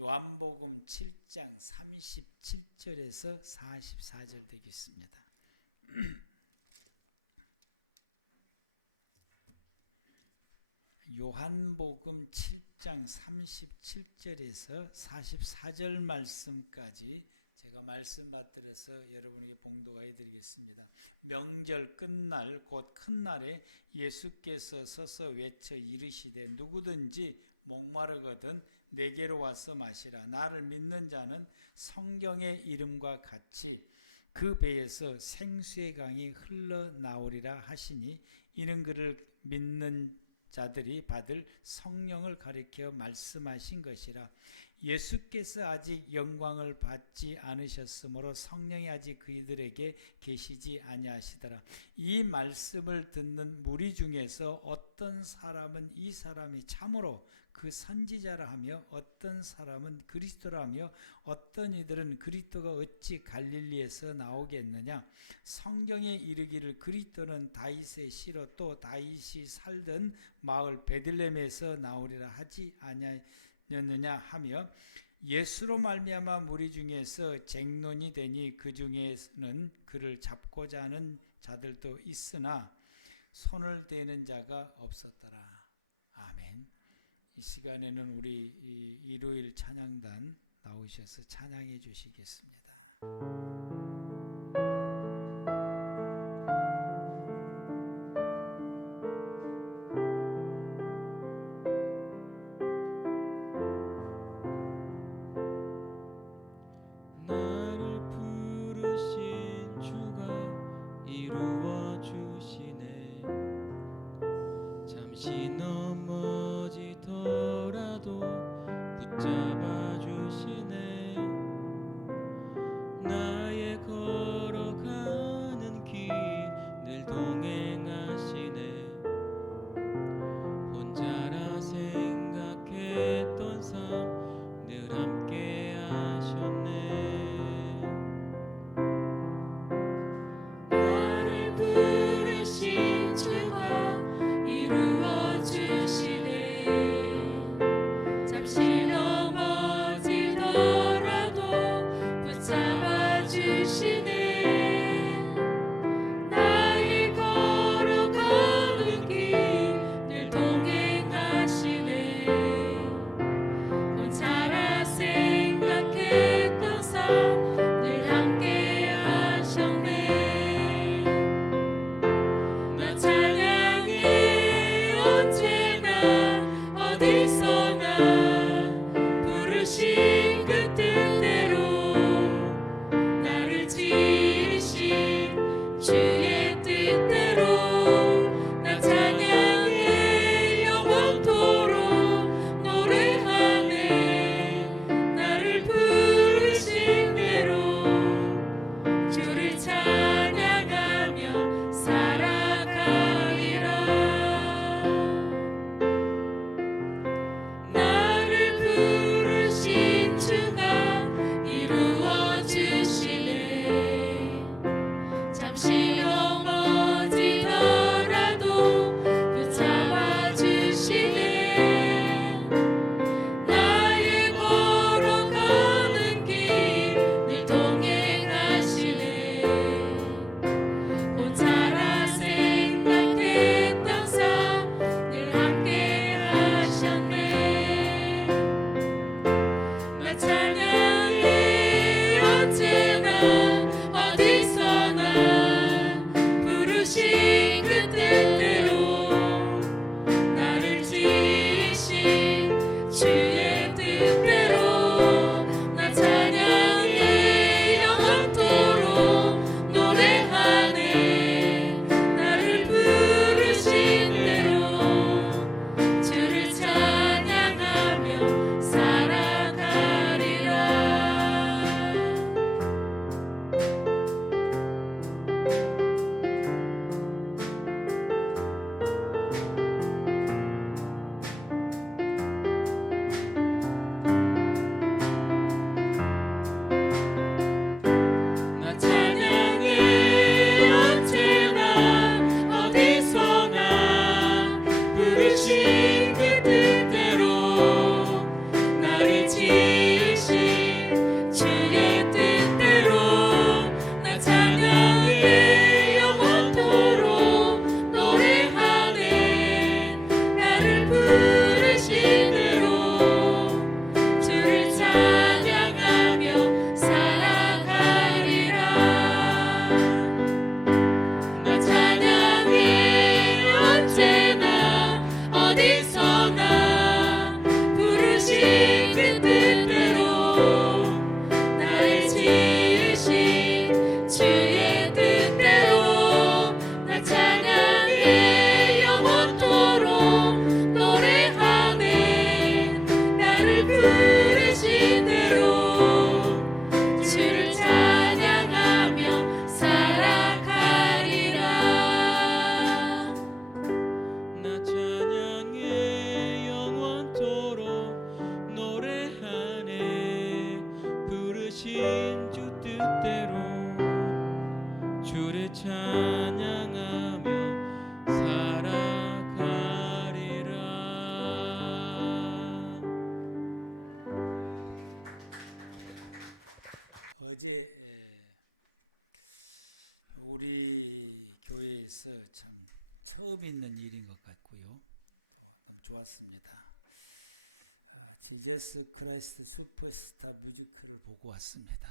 요한복음 7장 37절에서 44절 되겠습니다. 요한복음 7장 37절에서 44절 말씀까지 제가 말씀 받들어서 여러분에게 봉독하여 드리겠습니다. 명절 끝날 곧 큰 날에 예수께서 서서 외쳐 이르시되 누구든지 목마르거든 내게로 와서 마시라. 나를 믿는 자는 성경의 이름과 같이 그 배에서 생수의 강이 흘러나오리라 하시니 이는 그를 믿는 자들이 받을 성령을 가리켜 말씀하신 것이라. 예수께서 아직 영광을 받지 않으셨으므로 성령이 아직 그들에게 계시지 아니하시더라. 이 말씀을 듣는 무리 중에서 어떤 사람은 이 사람이 참으로 그 선지자라 하며 어떤 사람은 그리스도라 하며 어떤 이들은 그리스도가 어찌 갈릴리에서 나오겠느냐. 성경에 이르기를 그리스도는 다윗의 씨로 또 다윗이 살던 마을 베들레헴에서 나오리라 하지 아니하였느냐 하며 예수로 말미암아 무리 중에서 쟁론이 되니 그 중에는 그를 잡고자 하는 자들도 있으나 손을 대는 자가 없었더라. 아멘. 이 시간에는 우리 일요일 찬양단 나오셔서 찬양해 주시겠습니다. 언제나 어디서나 부르신 대로 주를 찬양하며 살아가리라. 나 찬양해 영원토록 노래하네. 부르신 주 뜻대로 주를 찬양하며 살아가리라. 어제 우리 교회에서 참 처음 있는 일인 것 같고요. 좋았습니다. 지저스 크라이스트 슈퍼스타 뮤지컬을 보고 왔습니다.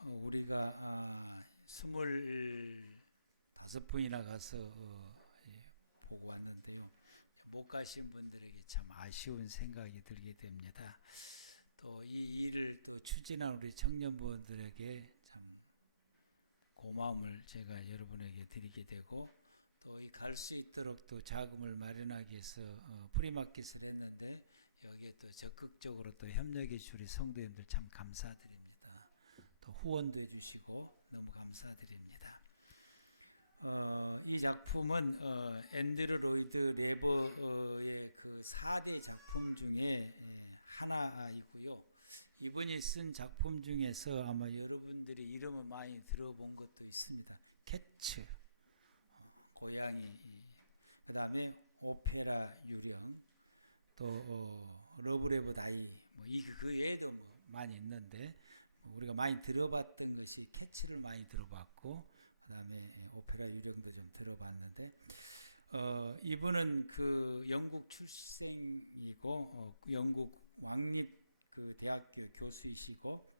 우리가 25분이나 가서 보고 왔는데요. 못 가신 분들에게 참 아쉬운 생각이 들게 됩니다. 또 이 일을 또 추진한 우리 청년부원들에게 참 고마움을 제가 여러분에게 드리게 되고, 또 이 갈 수 있도록 또 자금을 마련하기 위해서 프리마켓을 했는데 여기에 또 적극적으로 또 협력해 주리 성도님들 참 감사드립니다. 또 후원도 해주시고 너무 감사드립니다. 이 작품은 앤드류 로이드 레버의 그 4대 작품 중에 하나이고요. 이분이 쓴 작품 중에서 아마 여러분들이 이름을 많이 들어본 것도 있습니다. 캐츠, 고양이, 그 다음에 오페라 유령, 또 러브레버 다이, 그 외에도 많이 있는데 우리가 많이 들어봤던 것이 캐치를 많이 들어봤고, 그 다음에 오페라 유령도 좀 들어봤는데, 이분은 그 영국 출생이고 영국 왕립 그 대학교 교수이시고,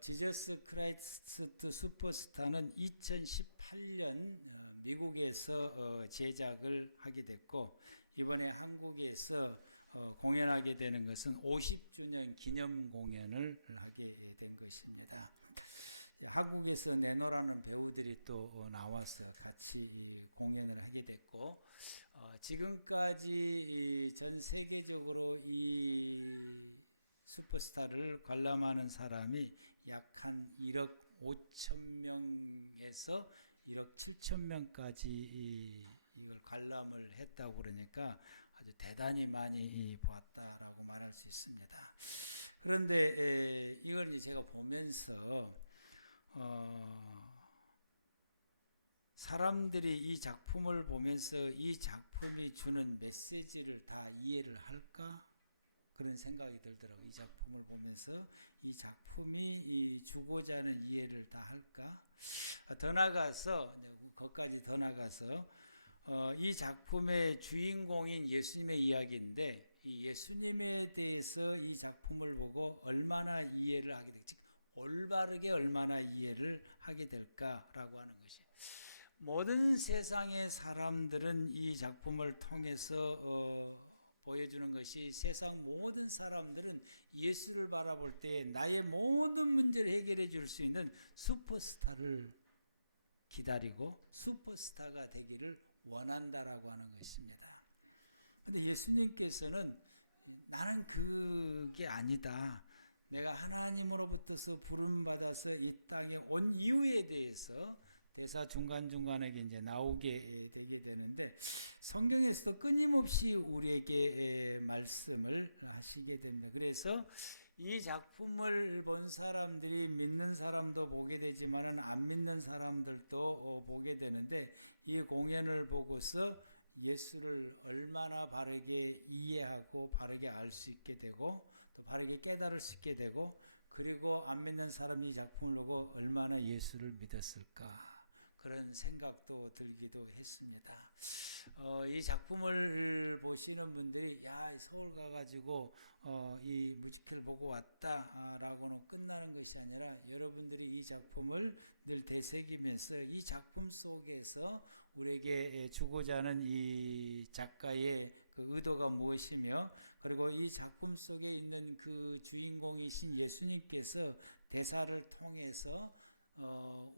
지저스 크라이스트 슈퍼스타는 2018년 미국에서 제작을 하게 됐고, 이번에 한국에서 공연하게 되는 것은 50주년 기념 공연을 하게 된 것입니다. 한국에서 내노라는 배우들이 또 나와서 같이 공연을 하게 됐고, 지금까지 전 세계적으로 이 슈퍼스타를 관람하는 사람이 약 한 1억 5천 명에서 1억 7천 명까지 이걸 관람을 했다고 그러니까 아주 대단히 많이 보았다라고 말할 수 있습니다. 그런데 이걸 제가 보면서 사람들이 이 작품을 보면서 이 작품이 주는 메시지를 다 이해를 할까? 그런 생각이 들더라고요. 이 작품을 보면서 이 작품이 주고자 하는 이해를 다 할까? 더 나가서, 거기까지 더 나가서 이 작품의 주인공인 예수님의 이야기인데, 이 예수님에 대해서 이 작품을 보고 얼마나 이해를 하게 될지, 올바르게 얼마나 이해를 하게 될까라고 하는 것이, 모든 세상의 사람들은 이 작품을 통해서 보여주는 것이, 세상 모든 사람들은 예수를 바라볼 때 나의 모든 문제를 해결해 줄 수 있는 슈퍼스타를 기다리고 슈퍼스타가 되기를 원한다라고 하는 것입니다. 근데 예수님께서는 나는 그게 아니다. 내가 하나님으로부터서 부름받아서 이 땅에 온 이유에 대해서 대사 중간중간에 이제 나오게 되게 되는데, 성경에서도 끊임없이 우리에게 말씀을 하시게 됩니다. 그래서 이 작품을 본 사람들이 믿는 사람도 보게 되지만 안 믿는 사람들도 보게 되는데, 이 공연을 보고서 예수를 얼마나 바르게 이해하고 바르게 알 수 있게 되고 또 바르게 깨달을 수 있게 되고, 그리고 안 믿는 사람이 이 작품을 보고 얼마나 예수를 믿었을까, 그런 생각도 들기도 했습니다. 이 작품을 보시는 분들이 서울 가가지고 이 뮤지컬 보고 왔다라고는 끝나는 것이 아니라, 여러분들이 이 작품을 늘 되새기면서 이 작품 속에서 우리에게 주고자 하는 이 작가의 그 의도가 무엇이며, 그리고 이 작품 속에 있는 그 주인공이신 예수님께서 대사를 통해서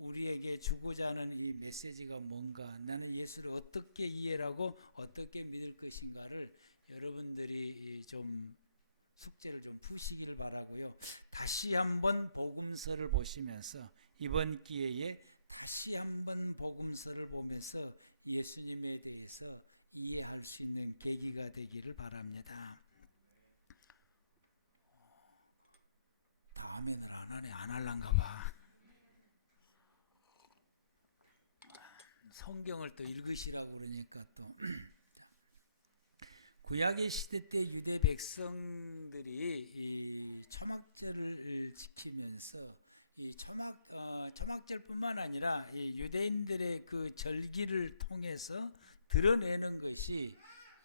우리에게 주고자 하는 이 메시지가 뭔가, 나는 예수를 어떻게 이해하고 어떻게 믿을 것인가를 여러분들이 좀 숙제를 좀 푸시기를 바라고요. 다시 한번 복음서를 보시면서 이번 기회에 다시 한번 복음서를 보면서 예수님에 대해서 이해할 수 있는 계기가 되기를 바랍니다. 다음에는 안 하네. 안 할란가 봐. 성경을 또 읽으시라고 그러니까 또 구약의 시대 때 유대 백성들이 이 초막절을 지키면서 이 초막절뿐만 아니라 이 유대인들의 그 절기를 통해서 드러내는 것이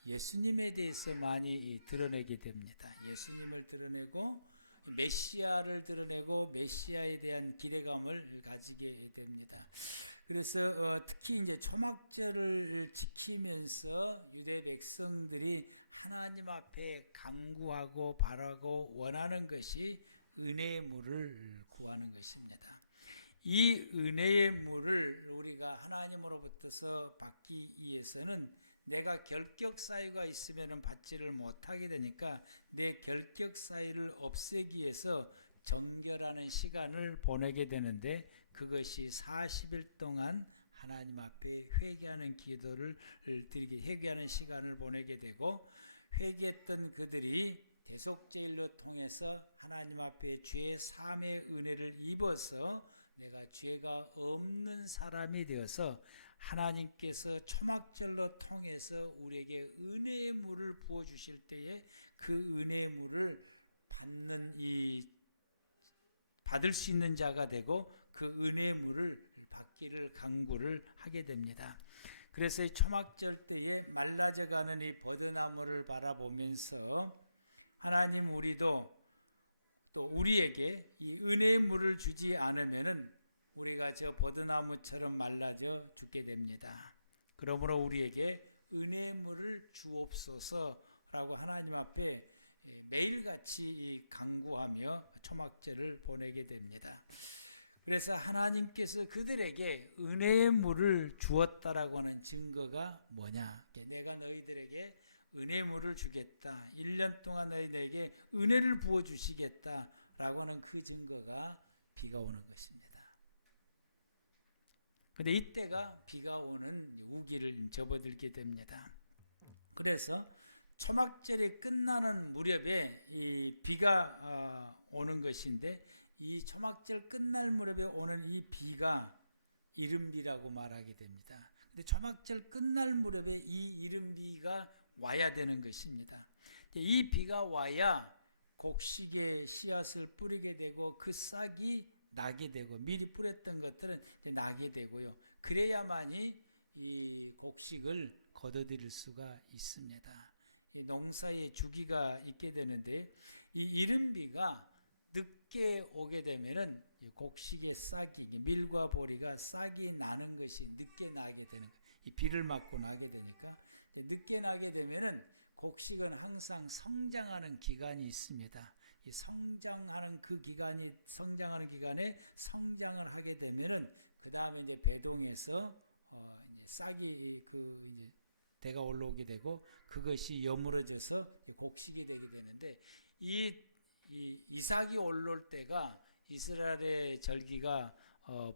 예수님에 대해서 많이 드러내게 됩니다. 예수님을 드러내고 메시아를 드러내고 메시아에 대한 기대감을 가지게 됩니다. 그래서 특히 이제 초막절을 지키면서 유대 백성들이 하나님 앞에 간구하고 바라고 원하는 것이 은혜의 물을 구하는 것입니다. 이 은혜의 물을 우리가 하나님으로부터서 받기 위해서는 내가 결격 사유가 있으면 받지를 못하게 되니까 내 결격 사유를 없애기 위해서 정결하는 시간을 보내게 되는데 그것이 40일 동안 하나님 앞에 회개하는 기도를 드리게 회개하는 시간을 보내게 되고 회개했던 그들이 대속죄일로 통해서 하나님 앞에 죄의 사함의 은혜를 입어서 내가 죄가 없는 사람이 되어서 하나님께서 초막절로 통해서 우리에게 은혜의 물을 부어주실 때에 그 은혜의 물을 받을 수 있는 자가 되고 그 은혜의 물을 받기를 간구를 하게 됩니다. 그래서 이 초막절 때에 말라져가는 이 버드나무를 바라보면서 하나님 우리도 또 우리에게 이 은혜의 물을 주지 않으면은 우리가 저 버드나무처럼 말라져 죽게 됩니다. 그러므로 우리에게 은혜의 물을 주옵소서라고 하나님 앞에 매일같이 간구하며 초막절을 보내게 됩니다. 그래서 하나님께서 그들에게 은혜의 물을 주었다라고 하는 증거가 뭐냐? 내가 너희들에게 은혜의 물을 주겠다. 1년 동안 너희들에게 은혜를 부어주시겠다라고 하는 그 증거가 비가 오는 것입니다. 그런데 이때가 비가 오는 우기를 접어들게 됩니다. 그래서 초막절이 끝나는 무렵에 이 비가 오는 것인데 이 초막절 끝날 무렵에 오는 이 비가 이른비라고 말하게 됩니다. 근데 초막절 끝날 무렵에 이 이른비가 와야 되는 것입니다. 이 비가 와야 곡식에 씨앗을 뿌리게 되고 그 싹이 나게 되고 미리 뿌렸던 것들은 나게 되고요. 그래야만이 이 곡식을 거둬들일 수가 있습니다. 이 농사에 주기가 있게 되는데 이 이른비가 늦게 오게 되면은 곡식의 싹이 밀과 보리가 싹이 나는 것이 늦게 나게 되는 거예요. 이 비를 맞고 나게 되니까 늦게 나게 되면은 곡식은 항상 성장하는 기간이 있습니다. 이 성장하는 기간에 성장을 하게 되면은 그 다음에 이제 배동에서 싹이 이제 대가 올라오게 되고 그것이 여물어져서 곡식이 되게 되는데 이삭이 올라올 때가 이스라엘의 절기가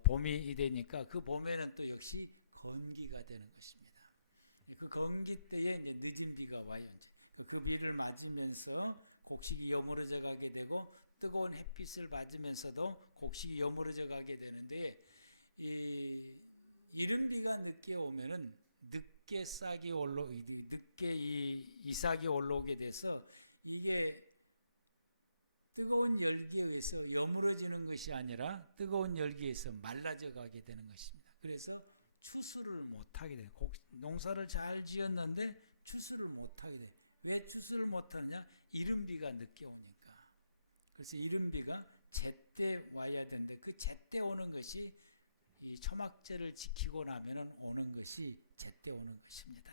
봄이 되니까 그 봄에는 또 역시 건기가 되는 것입니다. 그 건기 때에 이제 늦은 비가 와요. 이제. 그 비를 맞으면서 곡식이 여물어져 가게 되고 뜨거운 햇빛을 맞으면서도 곡식이 여물어져 가게 되는데 이른 비가 늦게 오면은 늦게 이삭이 올라오게 돼서 이게 뜨거운 열기에 의해서 여물어지는 것이 아니라 뜨거운 열기에 의해서 말라져 가게 되는 것입니다. 그래서 추수를 못하게 돼요. 농사를 잘 지었는데 추수를 못하게 돼요. 왜 추수를 못하느냐? 이른 비가 늦게 오니까. 그래서 이른 비가 제때 와야 되는데 그 제때 오는 것이 이 초막절을 지키고 나면 오는 것이 제때 오는 것입니다.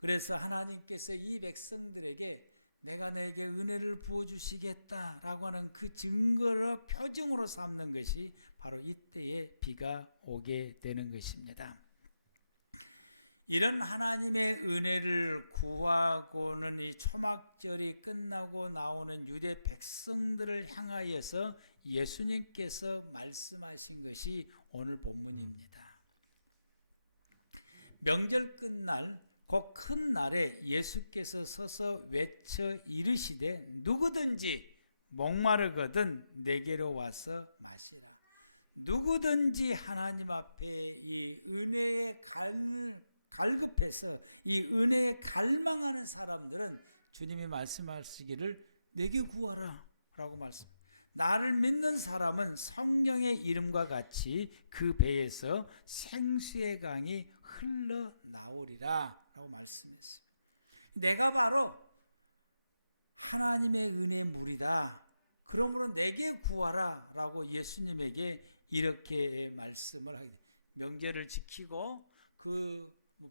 그래서 하나님께서 이 백성들에게 내가 너에게 은혜를 부어주시겠다라고 하는 그 증거를 표징으로 삼는 것이 바로 이때에 비가 오게 되는 것입니다. 이런 하나님의 은혜를 구하고는 이 초막절이 끝나고 나오는 유대 백성들을 향하여서 예수님께서 말씀하신 것이 오늘 본문입니다. 명절 끝날 그 큰 날에 예수께서 서서 외쳐 이르시되 누구든지 목마르거든 내게로 와서 마시라. 누구든지 하나님 앞에 이 은혜에 갈급해서 이 은혜에 갈망하는 사람들은 주님이 말씀하시기를 내게 구하라 라고 말씀. 나를 믿는 사람은 성령의 이름과 같이 그 배에서 생수의 강이 흘러나오리라 라고 말씀했어요. 내가 바로 하나님의 은혜의 물이다. 그러므로 내게 구하라 라고 예수님에게 이렇게 말씀을 하게 됩니다. 명절을 지키고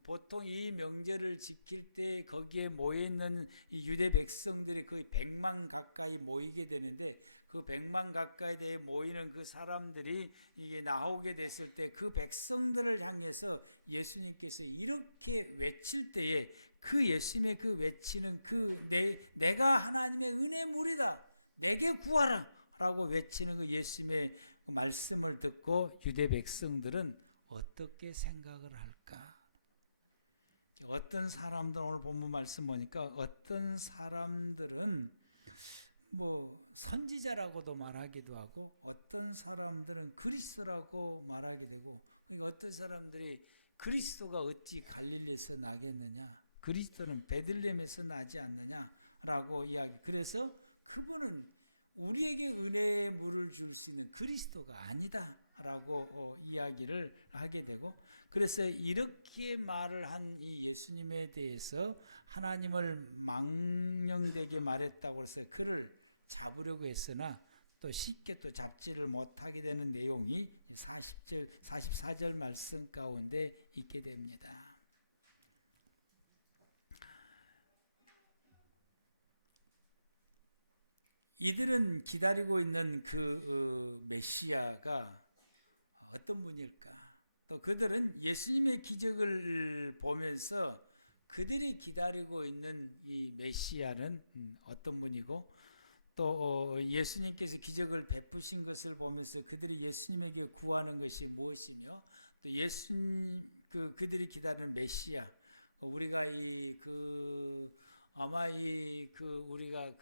보통 이 명절을 지킬 때 거기에 모여있는 이 유대 백성들이 거의 100만 가까이 모이게 되는데 그 100만 가까이 모이는 그 사람들이 이게 나오게 됐을 때 그 백성들을 향해서 예수님께서 이렇게 외칠 때에 그 예수님의 그 외치는 내가 하나님의 은혜의 물이다. 내게 구하라 라고 외치는 그 예수님의 말씀을 듣고 유대 백성들은 어떻게 생각을 할까? 어떤 사람들 오늘 본문 말씀 보니까 어떤 사람들은 선지자라고도 말하기도 하고 어떤 사람들은 그리스도라고 말하게 되고 어떤 사람들이 그리스도가 어찌 갈릴리에서 나겠느냐? 그리스도는 베들레헴에서 나지 않느냐라고 이야기. 그래서 그분은 우리에게 은혜의 물을 줄 수 있는 그리스도가 아니다라고 이야기를 하게 되고 그래서 이렇게 말을 한 이 예수님에 대해서 하나님을 망령되게 말했다고 해서 그를 잡으려고 했으나 또 쉽게 또 잡지를 못하게 되는 내용이 44절 말씀 가운데 있게 됩니다. 이들은 기다리고 있는 그 메시아가 어떤 분일까? 또 그들은 예수님의 기적을 보면서 그들이 기다리고 있는 이 메시아는 어떤 분이고 또 예수님께서 기적을 베푸신 것을 보면서 그들이 예수님에게 구하는 것이 무엇이며 또 그들이 기다리는 메시아 우리가 아마 우리가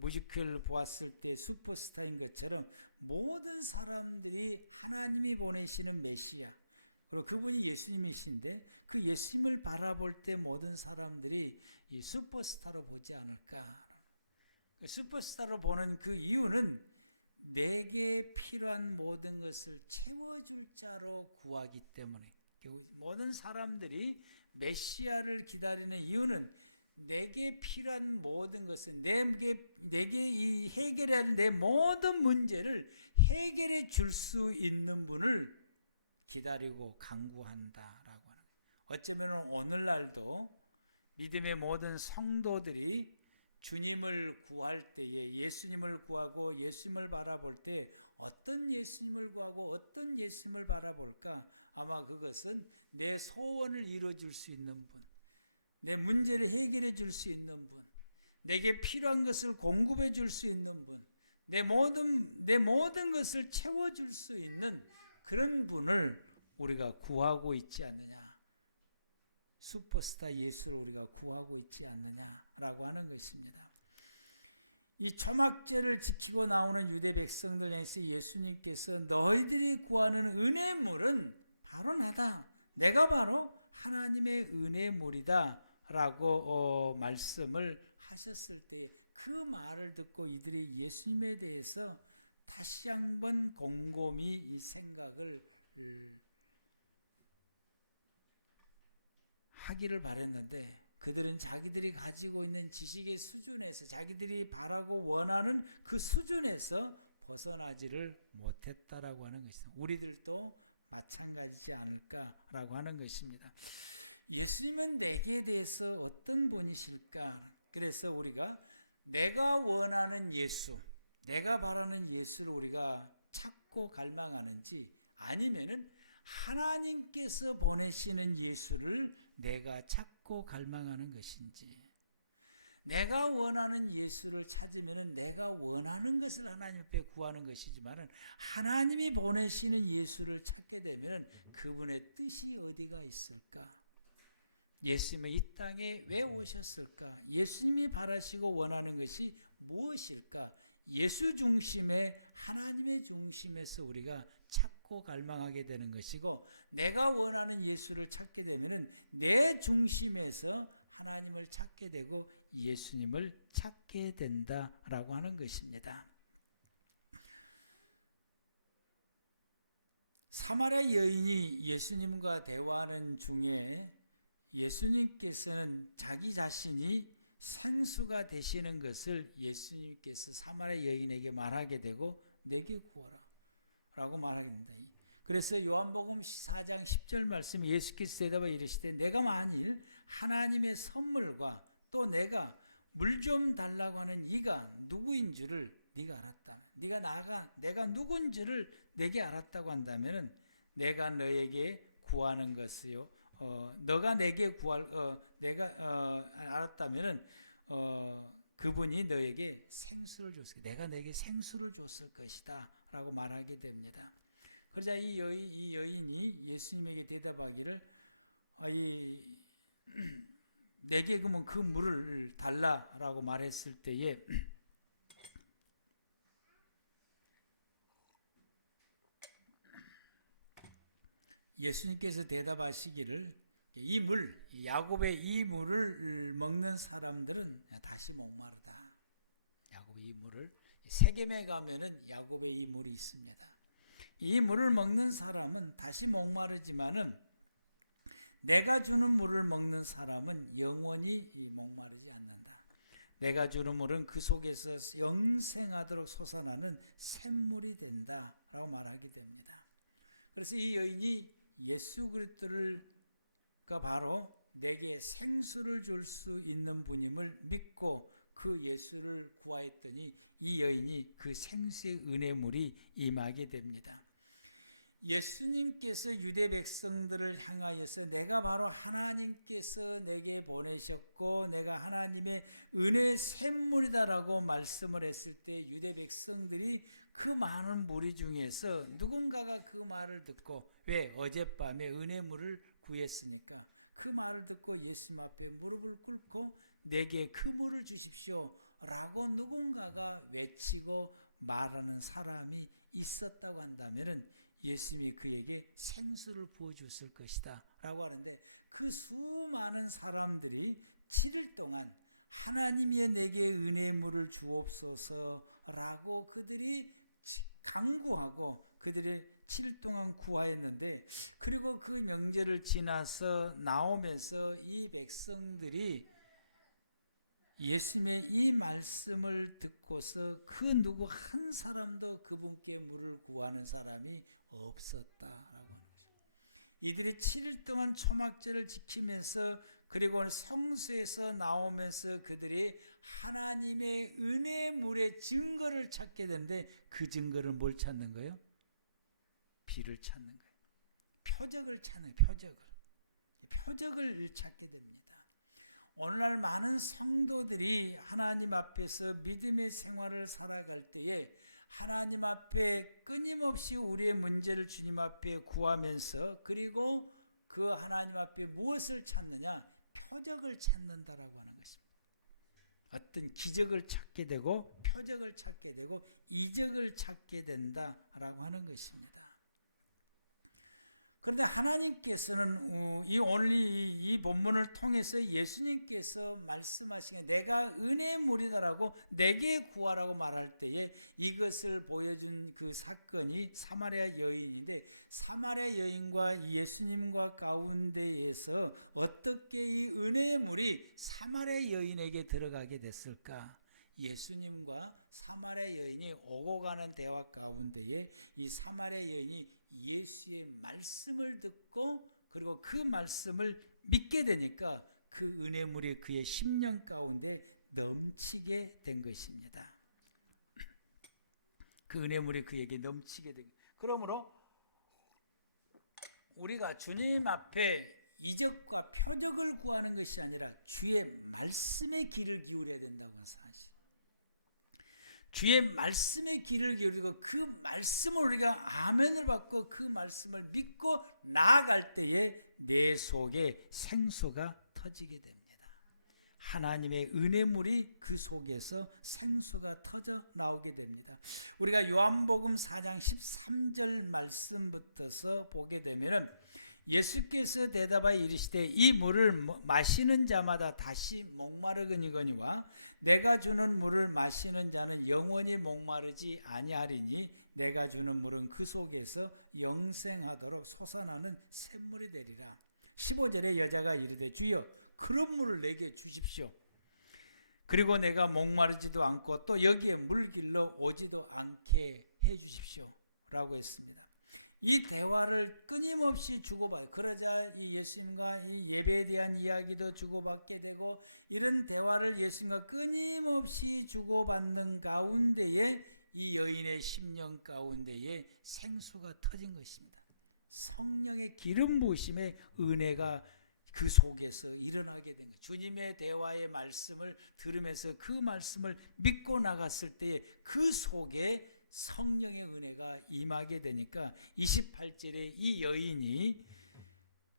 뮤지컬 보았을 때 슈퍼스타인 것처럼 모든 사람들이 하나님이 보내시는 메시아 그분이 예수님이신데 그 예수님을 바라볼 때 모든 사람들이 이 슈퍼스타로 보지 않을까? 그 슈퍼스타로 보는 그 이유는 내게 필요한 모든 것을 채워줄 자로 구하기 때문에 모든 사람들이 메시아를 기다리는 이유는 내게 필요한 모든 것을 내게 이 해결해야 할 내 모든 문제를 해결해 줄 수 있는 분을 기다리고 간구한다라고 하는 거예요. 어쩌면 오늘날도 믿음의 모든 성도들이 주님을 구할 때에 예수님을 구하고 예수님을 바라볼 때 어떤 예수님을 구하고 어떤 예수님을 바라볼까? 아마 그것은 내 소원을 이루어줄 수 있는 분, 내 문제를 해결해 줄 수 있는 분, 내게 필요한 것을 공급해 줄 수 있는 분, 내 모든 것을 채워줄 수 있는 그런 분을 우리가 구하고 있지 않느냐. 슈퍼스타 예수를 우리가 구하고 있지 않느냐라고 하는 것입니다. 이 초막절을 지키고 나오는 유대 백성들에서 예수님께서 너희들이 구하는 은혜의 물은 바로 나다. 내가 바로 하나님의 은혜의 물이다 라고 말씀을 하셨을 때 그 말을 듣고 이들이 예수님에 대해서 다시 한번 곰곰이 이 생각을 하기를 바랬는데 그들은 자기들이 가지고 있는 지식의 수준에서 자기들이 바라고 원하는 그 수준에서 벗어나지를 못했다라고 하는 것입니다. 우리들도 마찬가지지 않을까라고 하는 것입니다. 예수님은 내게 대해서 어떤 분이실까? 그래서 우리가 내가 원하는 예수, 내가 바라는 예수를 우리가 찾고 갈망하는지 아니면은 하나님께서 보내시는 예수를 내가 찾고 갈망하는 것인지, 내가 원하는 예수를 찾으면 내가 원하는 것을 하나님 앞에 구하는 것이지만 하나님이 보내시는 예수를 찾게 되면 그분의 뜻이 어디가 있을까? 예수님은 이 땅에 왜 오셨을까? 예수님이 바라시고 원하는 것이 무엇일까? 예수 중심의 하나님의 중심에서 우리가 찾고 갈망하게 되는 것이고, 내가 원하는 예수를 찾게 되면 내 중심에서 하나님을 찾게 되고 예수님을 찾게 된다라고 하는 것입니다. 사마리아 여인이 예수님과 대화하는 중에 예수님께서는 자기 자신이 생수가 되시는 것을 예수님께서 사마리아 여인에게 말하게 되고 내게 구하라 라고 말합니다. 그래서 요한복음 4장 10절 말씀 예수께서 대답하여 이르시되 내가 만일 하나님의 선물과 또 내가 물 좀 달라고 하는 이가 누구인 줄을 네가 알았다. 내가 누군지를 내게 알았다고 한다면 내가 너에게 구하는 것이요. 너가 내게 알았다면은 그분이 너에게 생수를 줬을 내가 내게 생수를 줬을 것이다라고 말하게 됩니다. 그러자 이 여인이 예수님에게 대답하기를 내게 그러면 그 물을 달라라고 말했을 때에 예수님께서 대답하시기를 야곱의 이 물을 먹는 사람들은 다시 목마르다. 야곱의 이 물을 세겜에 가면은 야곱의 이 물이 있습니다. 이 물을 먹는 사람은 다시 목마르지만은 내가 주는 물을 먹는 사람은 영원히 목마르지 않는다. 내가 주는 물은 그 속에서 영생하도록 솟아나는 샘물이 된다라고 말하게 됩니다. 그래서 이 여인이 예수 그리스도가 바로 내게 생수를 줄 수 있는 분임을 믿고 그 예수를 구하였더니 이 여인이 그 생수의 은혜물이 임하게 됩니다. 예수님께서 유대 백성들을 향하여서 내가 바로 하나님께서 내게 보내셨고 내가 하나님의 은혜의 샘물이다라고 말씀을 했을 때 유대 백성들이 그 많은 무리 중에서 누군가가 그 말을 듣고 왜 어젯밤에 은혜물을 구했습니까? 그 말을 듣고 예수님 앞에 무릎을 꿇고 내게 그 물을 주십시오 라고 누군가가 외치고 말하는 사람이 있었다고 한다면 예수님이 그에게 생수를 부어주실 것이다 라고 하는데, 그 수많은 사람들이 7일 동안 하나님이 내게 은혜물을 주옵소서 라고 그들이 간구하고 그들의 7일 동안 구하였는데, 그리고 그 명절을 지나서 나오면서 이 백성들이 예수님의 이 말씀을 듣고서 그 누구 한 사람도 그분께 물을 구하는 사람이 없었다라고. 이들이 7일 동안 초막절을 지키면서 그리고 성수에서 나오면서 그들이 하나님의 은혜물의 증거를 찾게 되는데 그 증거를 뭘 찾는 거예요? 비를 찾는 거예요. 표적을 찾는 거예요. 표적을 찾게 됩니다. 오늘날 많은 성도들이 하나님 앞에서 믿음의 생활을 살아갈 때에 하나님 앞에 끊임없이 우리의 문제를 주님 앞에 구하면서 그리고 그 하나님 앞에 무엇을 찾느냐? 표적을 찾는다라고 하는 것입니다. 어떤 기적을 찾게 되고 표적을 찾게 되고 이적을 찾게 된다라고 하는 것입니다. 그런데 하나님께서는 오늘 이 본문을 통해서 예수님께서 말씀하신 내가 은혜물이다라고 내게 구하라고 말할 때에 이것을 보여준 그 사건이 사마리아 여인인데, 사마리아 여인과 예수님과 가운데에서 어떻게 이 은혜물이 사마리아 여인에게 들어가게 됐을까? 예수님과 사마리아 여인이 오고 가는 대화 가운데에 이 사마리아 여인이 예수의 말씀을 듣고 그리고 그 말씀을 믿게 되니까 그 은혜물이 그의 심령 가운데 넘치게 된 것입니다. 그 은혜물이 그에게 넘치게 된. 그러므로 우리가 주님 앞에 이적과 표적을 구하는 것이 아니라 주의 말씀에 귀를 기울여야 된다는 사실. 주의 말씀에 귀를 기울이고 그 말씀을 우리가 아멘을 받고 그 말씀을 믿고 나아갈 때에 내 속에 생수가 터지게 됩니다. 하나님의 은혜물이 그 속에서 생수가 터져 나오게 됩니다. 우리가 요한복음 4장 13절 말씀부터서 보게 되면 예수께서 대답하여 이르시되 이 물을 마시는 자마다 다시 목마르거니와 내가 주는 물을 마시는 자는 영원히 목마르지 아니하리니 내가 주는 물은 그 속에서 영생하도록 솟아나는 샘물이 되리라. 15절에 여자가 이르되 주여 그런 물을 내게 주십시오. 그리고 내가 목마르지도 않고 또 여기에 물길로 오지도 않게 해 주십시오 라고 했습니다. 이 대화를 끊임없이 주고받고 그러자 이 예수님과 이 예배에 대한 이야기도 주고받게 되고 이런 대화를 예수님과 끊임없이 주고받는 가운데에 이 여인의 심령 가운데에 생수가 터진 것입니다. 성령의 기름 부으심의 은혜가 그 속에서 일어나게 된 거예요. 주님의 대화의 말씀을 들으면서 그 말씀을 믿고 나갔을 때 그 속에 성령의 은혜가 임하게 되니까 28절에 이 여인이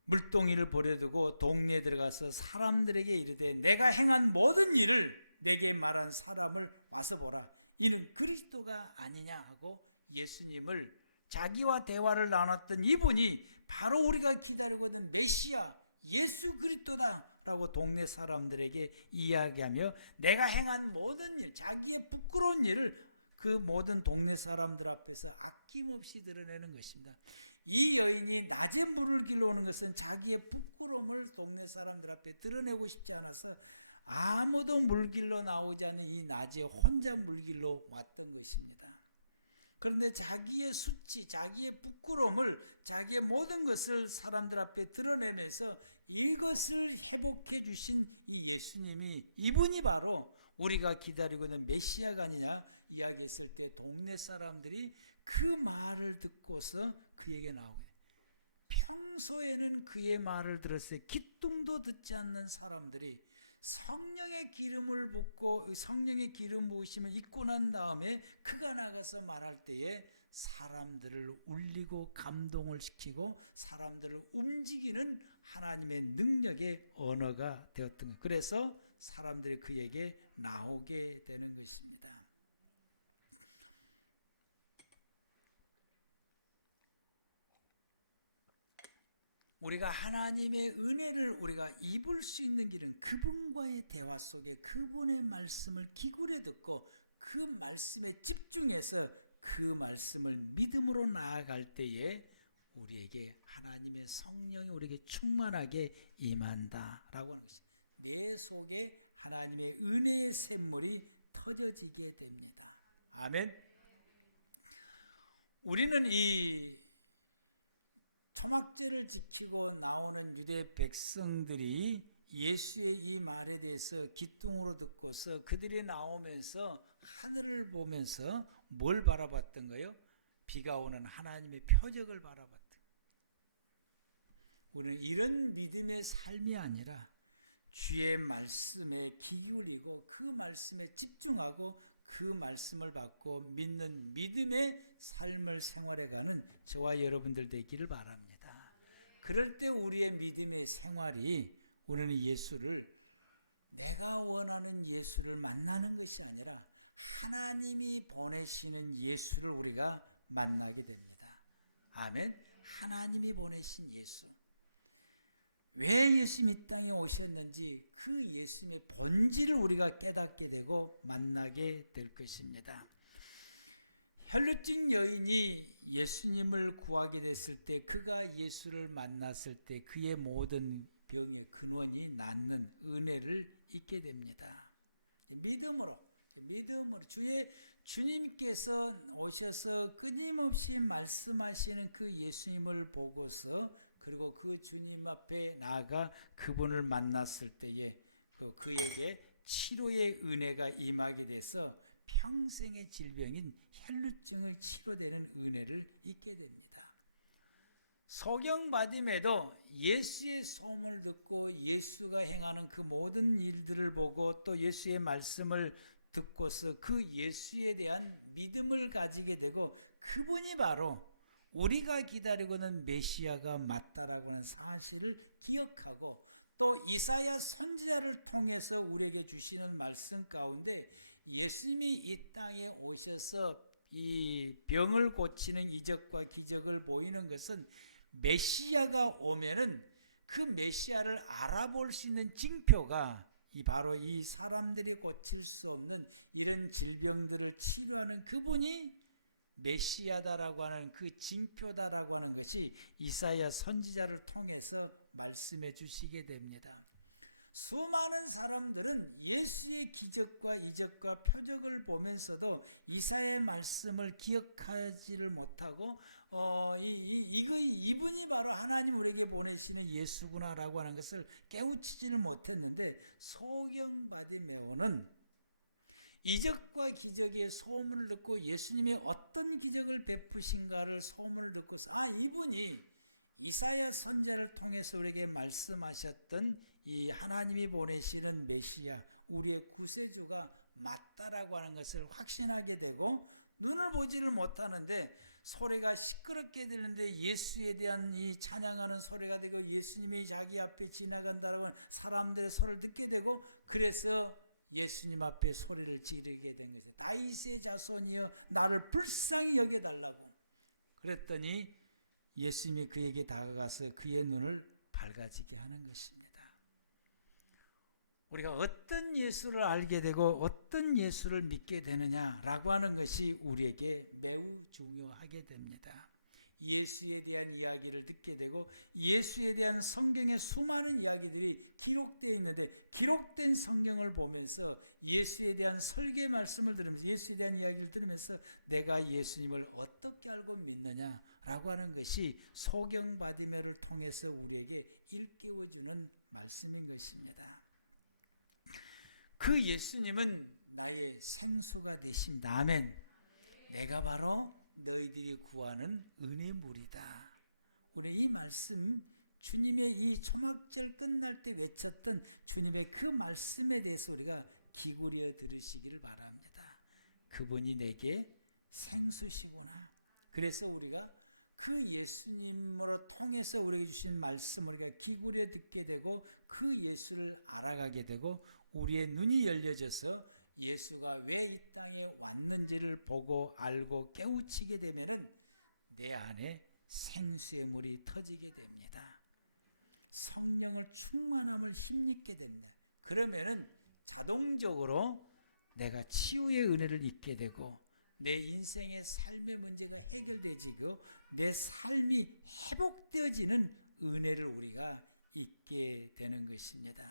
물동이를 버려두고 동네에 들어가서 사람들에게 이르되 내가 행한 모든 일을 내게 말한 사람을 와서 보라. 이는 그리스도가 아니냐 하고 예수님을 자기와 대화를 나눴던 이분이 바로 우리가 기다리고 있는 메시아 예수 그리스도다 라고 동네 사람들에게 이야기하며 내가 행한 모든 일, 자기의 부끄러운 일을 그 모든 동네 사람들 앞에서 아낌없이 드러내는 것입니다. 이 여인이 낮은 물을 길러 오는 것은 자기의 부끄러움을 동네 사람들 앞에 드러내고 싶지 않아서 아무도 물길로 나오지 않는 이 낮에 혼자 물길로 왔던 것입니다. 그런데 자기의 수치, 자기의 부끄러움을, 자기의 모든 것을 사람들 앞에 드러내면서 이것을 회복해 주신 이 예수님이 이분이 바로 우리가 기다리고 있는 메시아가 아니냐 이야기했을 때 동네 사람들이 그 말을 듣고서 그에게 나오게 돼요. 평소에는 그의 말을 들었을 때 기뚱도 듣지 않는 사람들이 성령의 기름을 붓고 성령의 기름 부으심을 입고 난 다음에 그가 나가서 말할 때에 사람들을 울리고 감동을 시키고 사람들을 움직이는 하나님의 능력의 언어가 되었던 거예요. 그래서 사람들이 그에게 나오게 되는 것입니다. 우리가 하나님의 은혜를 우리가 입을 수 있는 길은 그분과의 대화 속에 그분의 말씀을 기울여 듣고 그 말씀에 집중해서 그 말씀을 믿음으로 나아갈 때에 우리에게 하나님의 성령이 우리에게 충만하게 임한다라고 하는 것입니다. 내 속에 하나님의 은혜의 샘물이 터져지게 됩니다. 아멘. 우리는 이 초막절을 지키고 나오는 유대 백성들이 예수의 이 말에 대해서 기뚱으로 듣고서 그들이 나오면서 하늘을 보면서 뭘 바라봤던 거예요? 비가 오는 하나님의 표적을 바라봤던 거예요. 우리는 이런 믿음의 삶이 아니라 주의 말씀에 기울이고 그 말씀에 집중하고 그 말씀을 받고 믿는 믿음의 삶을 생활해가는 저와 여러분들 되기를 바랍니다. 그럴 때 우리의 믿음의 생활이 우리는 예수를 내가 원하는 예수를 만나는 것이 아니라 하나님이 보내시는 예수를 우리가 만나게 됩니다. 아멘. 하나님이 보내신 예수. 왜 예수님이 이 땅에 오셨는지 그 예수님의 본질을 우리가 깨닫게 되고 만나게 될 것입니다. 혈루증 여인이 예수님을 구하게 됐을 때 그가 예수를 만났을 때 그의 모든 병의 근원이 낫는 은혜를 잊게 됩니다. 믿음으로 주님께서 오셔서 끊임없이 말씀하시는 그 예수님을 보고서 그리고 그 주님 앞에 나아가 그분을 만났을 때에 그에게 치료의 은혜가 임하게 돼서 평생의 질병인 혈루증을 치료되는 은혜를 잊게 됩니다. 소경 바디메도 예수의 소문을 듣고 예수가 행하는 그 모든 일들을 보고 또 예수의 말씀을 듣고서 그 예수에 대한 믿음을 가지게 되고 그분이 바로 우리가 기다리고 있는 메시아가 맞다라고 하는 사실을 기억하고 또 이사야 선지자를 통해서 우리에게 주시는 말씀 가운데 예수님이 이 땅에 오셔서 이 병을 고치는 이적과 기적을 보이는 것은 메시아가 오면은 그 메시아를 알아볼 수 있는 징표가 바로 이 사람들이 고칠 수 없는 이런 질병들을 치료하는 그분이 메시아다라고 하는 그 징표다라고 하는 것이 이사야 선지자를 통해서 말씀해 주시게 됩니다. 수많은 사람들은 예수의 기적과 이적과 표적을 보면서도 이사야의 말씀을 기억하지를 못하고 이분이 바로 하나님 우리에게 보내시는 예수구나라고 하는 것을 깨우치지는 못했는데 소경 바디메오는 이적과 기적의 소문을 듣고 예수님이 어떤 기적을 베푸신가를 소문을 듣고서 이분이 이사야 선지자를 통해서 우리에게 말씀하셨던 이 하나님이 보내시는 메시아 우리의 구세주가 맞다라고 하는 것을 확신하게 되고 눈을 보지를 못하는데 소리가 시끄럽게 들리는데 예수에 대한 이 찬양하는 소리가 되고 예수님이 자기 앞에 지나간다고 하는 사람들의 소리를 듣게 되고 그래서 예수님 앞에 소리를 지르게 된 것이에요. 다윗의 자손이여 나를 불쌍히 여겨달라고 그랬더니 예수님이 그에게 다가가서 그의 눈을 밝아지게 하는 것입니다. 우리가 어떤 예수를 알게 되고 어떤 예수를 믿게 되느냐라고 하는 것이 우리에게 매우 중요하게 됩니다. 예수에 대한 이야기를 듣게 되고 예수에 대한 성경의 수많은 이야기들이 기록되어 있는데 기록된 성경을 보면서 예수에 대한 설계 말씀을 들으면서 예수에 대한 이야기를 들으면서 내가 예수님을 어떻게 알고 믿느냐라고 하는 것이 소경 바디메를 통해서 우리에게 일깨워주는 말씀인 것입니다. 그 예수님은 나의 생수가 되십니다. 아멘. 내가 바로 너희들이 구하는 은혜물이다. 우리 이 말씀 주님의 이 초막절 끝날 때 외쳤던 주님의 그 말씀에 대해서 우리가 기울여 들으시기를 바랍니다. 그분이 내게 생수시구나. 그래서 우리가 그 예수님으로 통해서 우리에게 주신 말씀을 우리가 기울여 듣게 되고 그 예수를 알아가게 되고 우리의 눈이 열려져서 예수가 왜 이 땅에 왔는지를 보고 알고 깨우치게 되면은 내 안에 생수의 물이 터지게 됩니다. 성령을 충만함을 힘입게 됩니다. 그러면은 자동적으로 내가 치유의 은혜를 잊게 되고 내 인생의 삶의 문제가 해결되지고 내 삶이 회복되어지는 은혜를 우리가 잊게 되는 것입니다.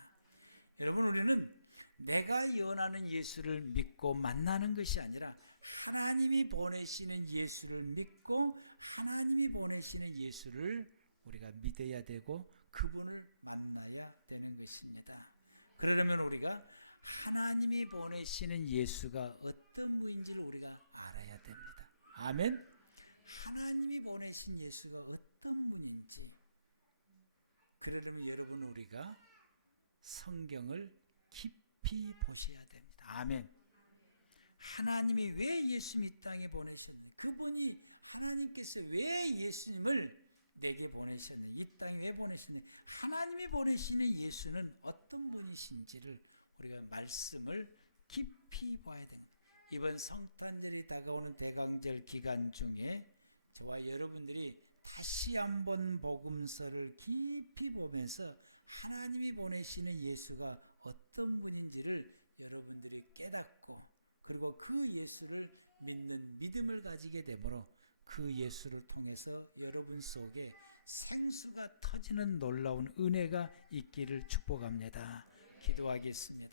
여러분 우리는 내가 연하는 예수를 믿고 만나는 것이 아니라 하나님이 보내시는 예수를 믿고 하나님이 보내시는 예수를 우리가 믿어야 되고 그분을 만나야 되는 것입니다. 그러려면 우리가 하나님이 보내시는 예수가 어떤 분인지를 우리가 알아야 됩니다. 아멘. 하나님이 보내신 예수가 어떤 분인지 그러려면 여러분 우리가 성경을 깊이 보셔야 됩니다. 아멘. 하나님이 왜 예수님 이 땅에 보내셨는지 그분이 하나님께서 왜 예수님을 내게 보내셨는지 이 땅에 왜 보내셨는지 하나님이 보내시는 예수는 어떤 분이신지를 우리가 말씀을 깊이 봐야 됩니다. 이번 성탄절이 다가오는 대강절 기간 중에 저와 여러분들이 다시 한번 복음서를 깊이 보면서 하나님이 보내시는 예수가 어떤 분인지를 여러분들이 깨닫고 그리고 그 예수를 믿는 믿음을 가지게 되므로 그 예수를 통해서 여러분 속에 생수가 터지는 놀라운 은혜가 있기를 축복합니다. 기도하겠습니다.